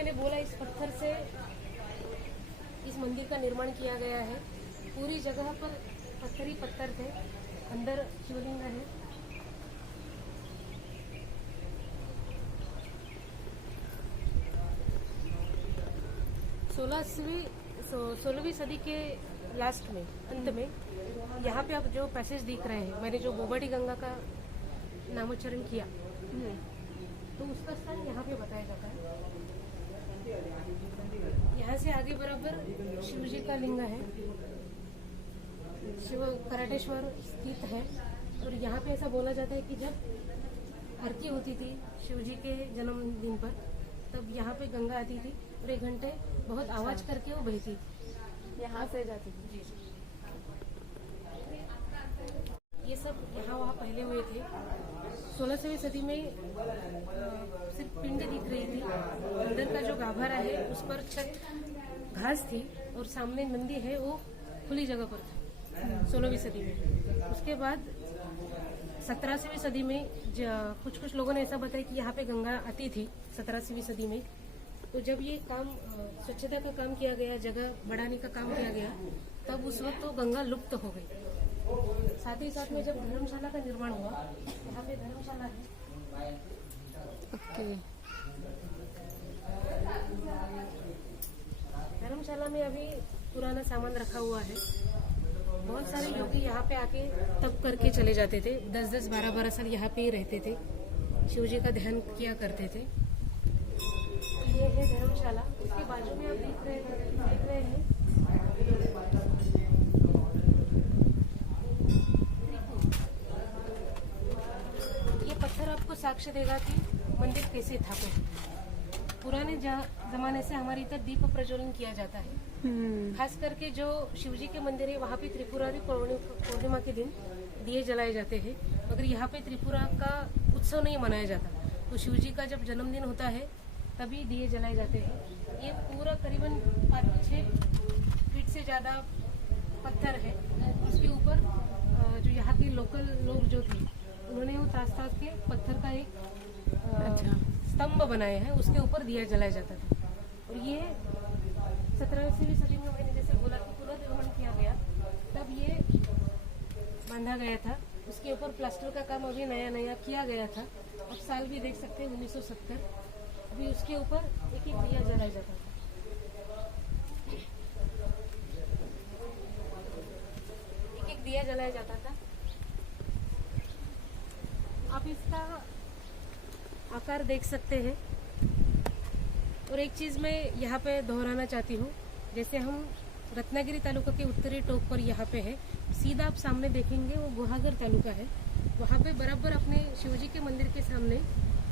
मैंने बोला इस पत्थर से इस मंदिर का निर्माण किया गया है। पूरी जगह पर पत्थर ही पत्थर थे। अंदर शिवलिंग है। सोलहवीं सदी के लास्ट में, अंत में, यहाँ पे अब जो पैसेज दिख रहे हैं, मैंने जो बोबड़ी गंगा का नामोच्चारण किया तो उसका स्थान यहाँ पे बताया जाता है। यहाँ से आगे बराबर शिव जी का लिंग है। शिव कराटेश्वर स्थित है। और यहाँ पे ऐसा बोला जाता है कि जब आरती होती थी शिव जी के जन्मदिन पर, तब यहाँ पे गंगा आती थी और 1 घंटे बहुत आवाज करके वो बहती यहाँ से जाती थी। ये सब यहाँ वहाँ पहले हुए थे। 16वीं सदी में सिर्फ पिंड दिख रही थी। अंदर का जो गाभारा है उस पर छत घास थी और सामने नंदी है, वो खुली जगह पर था 16वीं सदी में। उसके बाद 17वीं सदी में कुछ लोगों ने ऐसा बताया कि यहाँ पे गंगा आती थी 17वीं सदी में। तो जब ये काम स्वच्छता का काम किया गया, जगह बढ़ाने का काम किया गया, तब उस वक्त तो गंगा लुप्त हो गई। साथ ही साथ में जब धर्मशाला का निर्माण हुआ, यहाँ पे धर्मशाला है। ओके। धर्मशाला में अभी पुराना सामान रखा हुआ है। बहुत सारे योगी यहाँ पे आके तप करके चले जाते थे। 10-10, 12-12 साल यहाँ पे ही रहते थे, शिव जी का ध्यान किया करते थे। ये है धर्मशाला। उसके बाजू में आप देख रहे हैं ये पत्थर आपको साक्ष्य देगा कि मंदिर कैसे था। पुराने जमाने से हमारे इधर दीप प्रज्वलन किया जाता है। खास करके जो शिवजी के मंदिर है वहाँ पे त्रिपुरारी पूर्णिमा के दिन दिए जलाए जाते हैं। मगर यहाँ पे त्रिपुरा का उत्सव नहीं मनाया जाता। तो शिवजी का जब जन्मदिन होता है तभी दिए जलाए जाते हैं। ये पूरा करीबन 5-6 फीट से ज़्यादा पत्थर है। उसके ऊपर जो यहाँ के लोकल लोग जो थे उन्होंने वो तास के पत्थर का एक स्तंभ बनाए हैं, उसके ऊपर दिया जलाया जाता था। और ये 17वीं सदी में मैंने जैसे बोला कि पुनर्निर्माण किया गया, तब ये बांधा गया था। उसके ऊपर प्लास्टर का काम अभी नया किया गया था। अब साल भी देख सकते हैं 1970। अभी उसके ऊपर एक दिया जलाया जाता था। एक दिया जलाया जाता था। आप इसका आकार देख सकते हैं। और एक चीज़ मैं यहाँ पे दोहराना चाहती हूँ, जैसे हम रत्नागिरी तालुका के उत्तरी टोक पर यहाँ पे है, सीधा आप सामने देखेंगे वो गुहागर तालुका है। वहाँ पे बराबर अपने शिवजी के मंदिर के सामने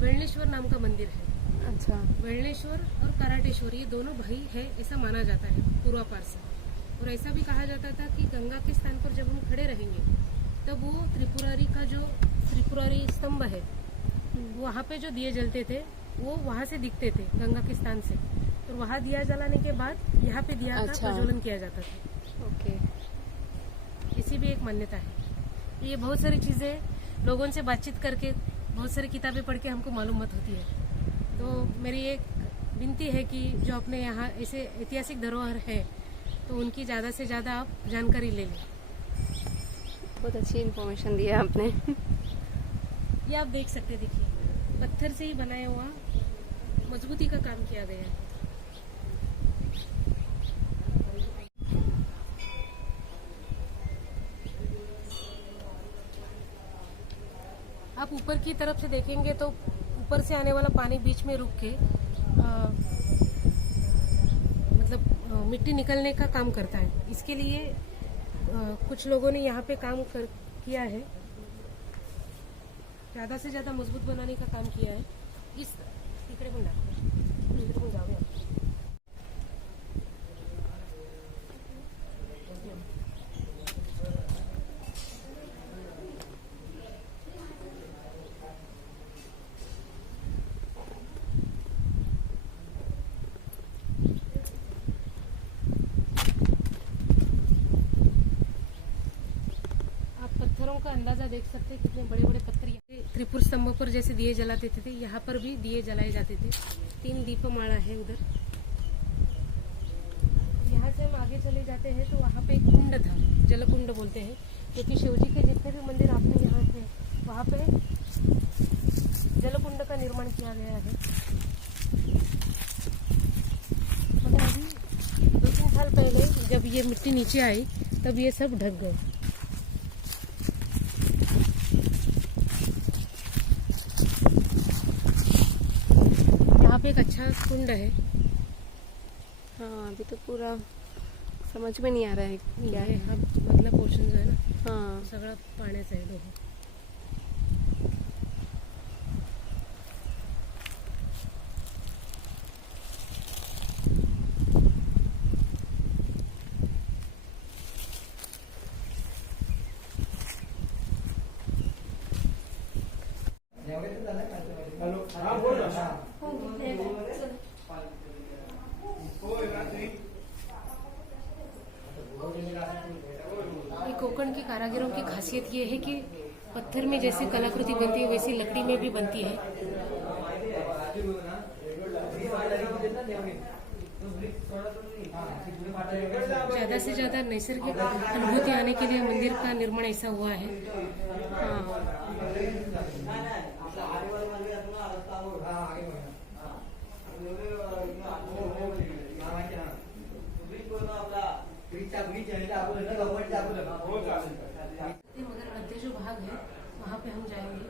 वेणलेश्वर नाम का मंदिर है। अच्छा। वेणलेश्वर और कराटेश्वर ये दोनों भाई है ऐसा माना जाता है पूर्वापार से। और ऐसा भी कहा जाता था कि गंगा के स्थान पर जब हम खड़े रहेंगे तब वो त्रिपुरारी स्तंभ है, वहाँ पे जो दिए जलते थे वो वहाँ से दिखते थे गंगा के स्थान से। और वहाँ दिया जलाने के बाद यहाँ पे दिया का प्रज्वलन किया जाता था। ओके। इसी भी एक मान्यता है। ये बहुत सारी चीजें लोगों से बातचीत करके, बहुत सारी किताबें पढ़ के हमको मालूम होती है। तो मेरी एक विनती है कि जो अपने यहाँ ऐसे ऐतिहासिक धरोहर है तो उनकी ज़्यादा से ज़्यादा आप जानकारी ले लें। बहुत अच्छी इन्फॉर्मेशन दी है आपने। ये आप देख सकते, देखिए पत्थर से ही बनाया हुआ मजबूती का काम किया गया है। आप ऊपर की तरफ से देखेंगे तो ऊपर से आने वाला पानी बीच में रुक के मिट्टी निकलने का काम करता है। इसके लिए कुछ लोगों ने यहाँ पे काम किया है, ज़्यादा से ज़्यादा मजबूत बनाने का काम किया है। इस तिकडे पण जाऊया। पत्थरों का अंदाजा देख सकते हैं, कितने बड़े बड़े पत्थर त्रिपुर स्तंभ पर जैसे दिए जलाते थे यहाँ पर भी दिए जलाए जाते थे। 3 दीपमाला है उधर। यहाँ से हम आगे चले जाते हैं तो वहाँ पे एक कुंड था, जलकुंड बोलते हैं, क्योंकि शिवजी के जितने भी मंदिर आपने यहाँ थे वहाँ पे जलकुंड का निर्माण किया गया है। मगर अभी 2-3 साल पहले जब ये मिट्टी नीचे आई तब ये सब ढक गए। यहाँ पे एक अच्छा कुंड है। हाँ, अभी तो पूरा समझ में नहीं आ रहा है क्या है। हा मधला पोर्शन जो आहे ना, हाँ, सगळं पाण्याचं आहे डोह। ये कोकण के कारागिरों की खासियत ये है कि पत्थर में जैसे कलाकृति बनती है वैसी लकड़ी में भी बनती है। ज्यादा से ज्यादा नैसर्गिक अनुभूति आने के लिए मंदिर का निर्माण ऐसा हुआ है। हाँ, मगर मध्य जो भाग है वहाँ पे हम जाएंगे।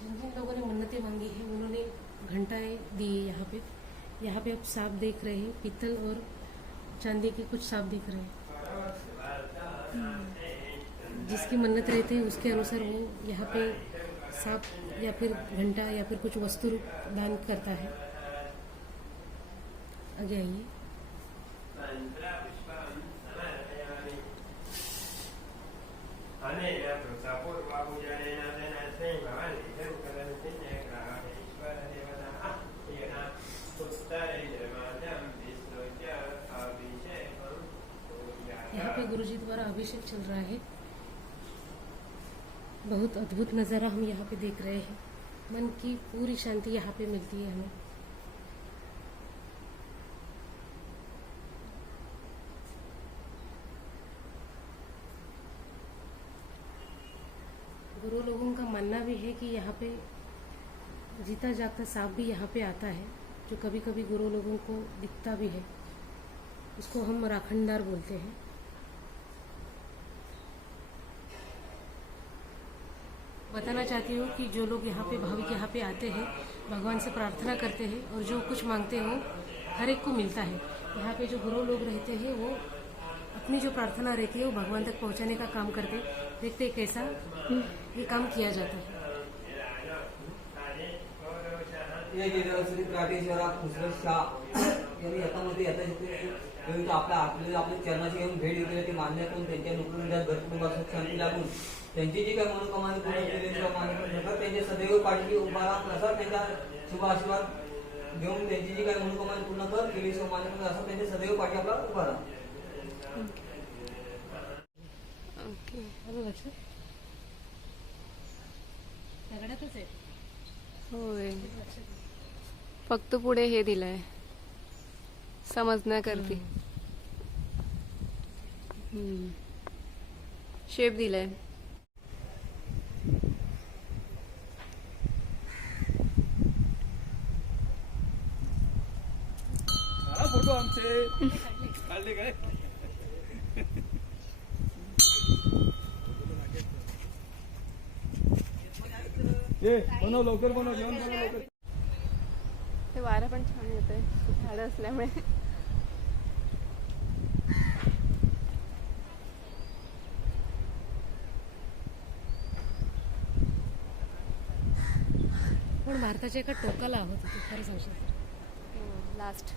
जिन जिन लोगों ने मन्नतें मांगी है उन्होंने घंटाएं दी है यहाँ पे। यहाँ पे आप सांप देख रहे हैं, पीतल और चांदी के कुछ सांप दिख रहे हैं। जिसकी मन्नत रहती है उसके अनुसार वो यहाँ पे सांप या फिर घंटा या फिर कुछ वस्तु दान करता है। आगे आइए। यहाँ पे गुरुजी द्वारा अभिषेक चल रहा है। बहुत अद्भुत नज़ारा हम यहाँ पे देख रहे हैं। मन की पूरी शांति यहाँ पे मिलती है हमें। गुरु लोगों का मानना भी है कि यहाँ पे जीता जागता सांप भी यहाँ पे आता है, जो कभी कभी गुरु लोगों को दिखता भी है। उसको हम राखणदार बोलते हैं। बताना चाहती हूँ कि जो लोग यहाँ पे भाविक यहाँ पे आते हैं, भगवान से प्रार्थना करते हैं और जो कुछ मांगते हो हर एक को मिलता है। यहाँ पे जो गुरु लोग रहते हैं वो अपनी जो प्रार्थना रहती है वो भगवान तक पहुँचाने का काम करते। देखते कैसा ये काम किया जाता है। आपल्या चरणाची घेऊन भेट दिली ते मान्य करून त्यांच्या नोकरीच्या घर कुटुंबात शांती लागून त्यांची जी काही मनोकामना पूर्ण केलेली प्रमाणे त्यांच्या सदैव पाठीशी उभा राहत असा त्यांचा शुभ आशीर्वाद घेऊन त्यांची जी काही मनोकामना पूर्ण कर केली मान्य असा त्यांच्या सदैव पाठी आपला उभा राहा। सगळ्यातच आहे। होय, फक्त पुढे हे दिलंय समजण्याकरती। शेप दिलाय। फोटो आमचे काढले काय? बनव लवकर, बनव जेवण बनव लवकर। ते वारं पण छान येतंय झाडं असल्यामुळे। पण भारताच्या एका टोकाला आहोत ते खरं सांगशील तर। Last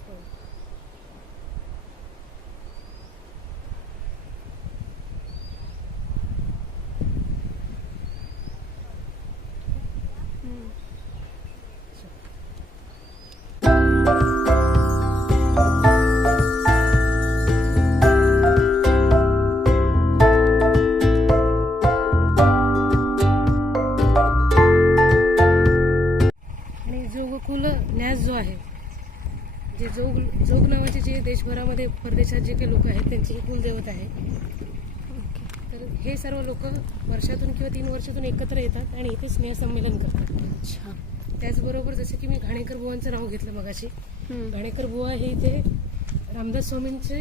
point. व्यास जो आहे, जे जोग नावाचे जे देशभरामध्ये परदेशात जे काही लोक आहेत त्यांची ही कुलदेवत आहे. तर हे सर्व लोक वर्षातून किंवा 3 वर्षातून एकत्र येतात आणि इथे स्नेहसंमेलन करतात. अच्छा. त्याचबरोबर जसं की मी घाणेकर बुवांचं नाव घेतलं मगाशी. घाणेकर बुवा हे इथे रामदास स्वामींची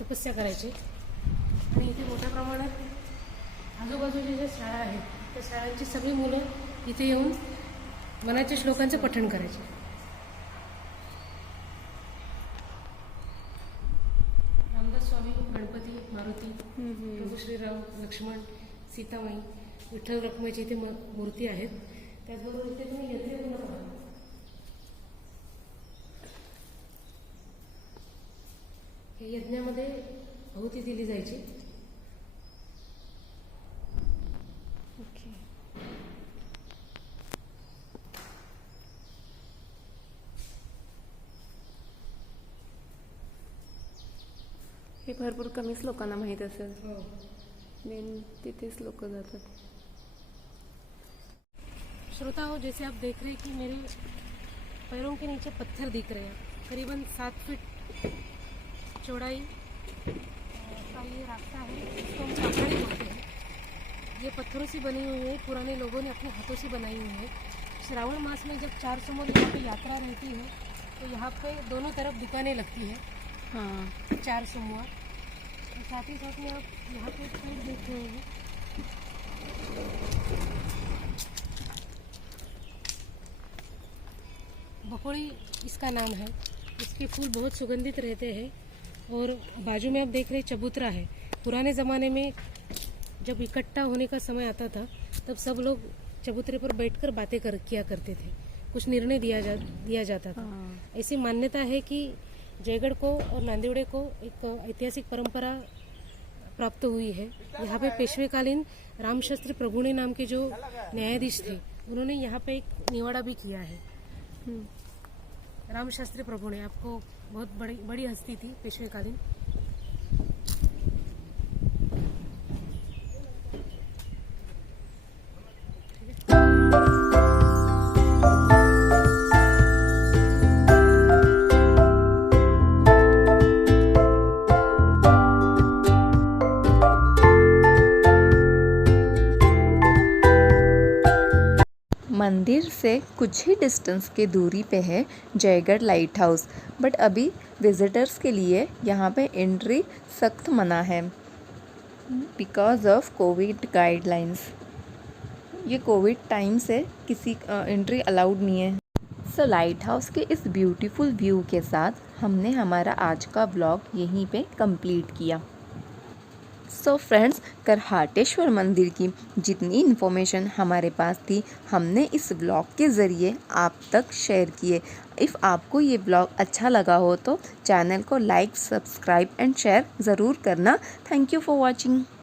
तपस्या करायचे आणि इथे मोठ्या प्रमाणात आजूबाजूच्या ज्या शाळा आहेत त्या शाळांची सगळी मुलं इथे येऊन मनाच्या श्लोकांचं पठण करायचे. रामदास स्वामी, गणपती, मारुती, प्रभू श्रीराम, लक्ष्मण, सीतामाई, विठ्ठल रखुमाईची इथे मूर्ती आहेत. त्याचबरोबर इथे तुम्ही यज्ञ कुंड पहा. हे यज्ञामध्ये आहुती दिली जायची. ओके. हे भरपूर कमीच लोकांना माहीत असेल. मेन तिथेच लोक जातात. श्रोता हो, जैसे आप देख रहे हैं कि मेरे पैरों के नीचे पत्थर दिख रहे हैं. करीबन 7 फीट चौड़ाई का ये रास्ता है, इसको हम पहाड़ी बोलते हैं. ये पत्थरों से बनी हुई है, पुराने लोगों ने अपने हाथों से बनाई हुई है. श्रावण मास में जब 4 सोमवार यहाँ पे यात्रा रहती है तो यहाँ पे दोनों तरफ दुकानें लगती है. हाँ. 4 सोमवार. और साथ ही साथ में आप यहाँ पे एक पेड़ देख रहे होंगे. बकोड़ी इसका नाम है. इसके फूल बहुत सुगंधित रहते हैं. और बाजू में आप देख रहे चबूतरा है. पुराने ज़माने में जब इकट्ठा होने का समय आता था तब सब लोग चबूतरे पर बैठकर बातें किया करते थे. कुछ निर्णय दिया जाता था. ऐसी मान्यता है कि जयगढ़ को और नांदेड़ को एक ऐतिहासिक परंपरा प्राप्त हुई है. यहाँ पे पेशवेकालीन रामशास्त्री प्रभुणे नाम के जो न्यायाधीश थे उन्होंने यहाँ पे एक निवाड़ा भी किया है. रामशास्त्री प्रभुणे, आपको बहुत बड़ी हस्ती थी पेशवेकालीन. मंदिर से कुछ ही डिस्टेंस की दूरी पे है जयगढ़ लाइट हाउस. बट अभी विजिटर्स के लिए यहाँ पे एंट्री सख्त मना है बिकॉज ऑफ कोविड गाइडलाइंस. ये कोविड टाइम से किसी एंट्री अलाउड नहीं है. सो लाइट हाउस के इस ब्यूटीफुल व्यू के साथ हमने हमारा आज का व्लॉग यहीं पे कंप्लीट किया. सो फ्रेंड्स, करहाटेश्वर मंदिर की जितनी इन्फॉर्मेशन हमारे पास थी हमने इस ब्लॉग के ज़रिए आप तक शेयर किए. इफ़ आपको ये ब्लॉग अच्छा लगा हो तो चैनल को लाइक, सब्सक्राइब एंड शेयर ज़रूर करना. Thank you for watching.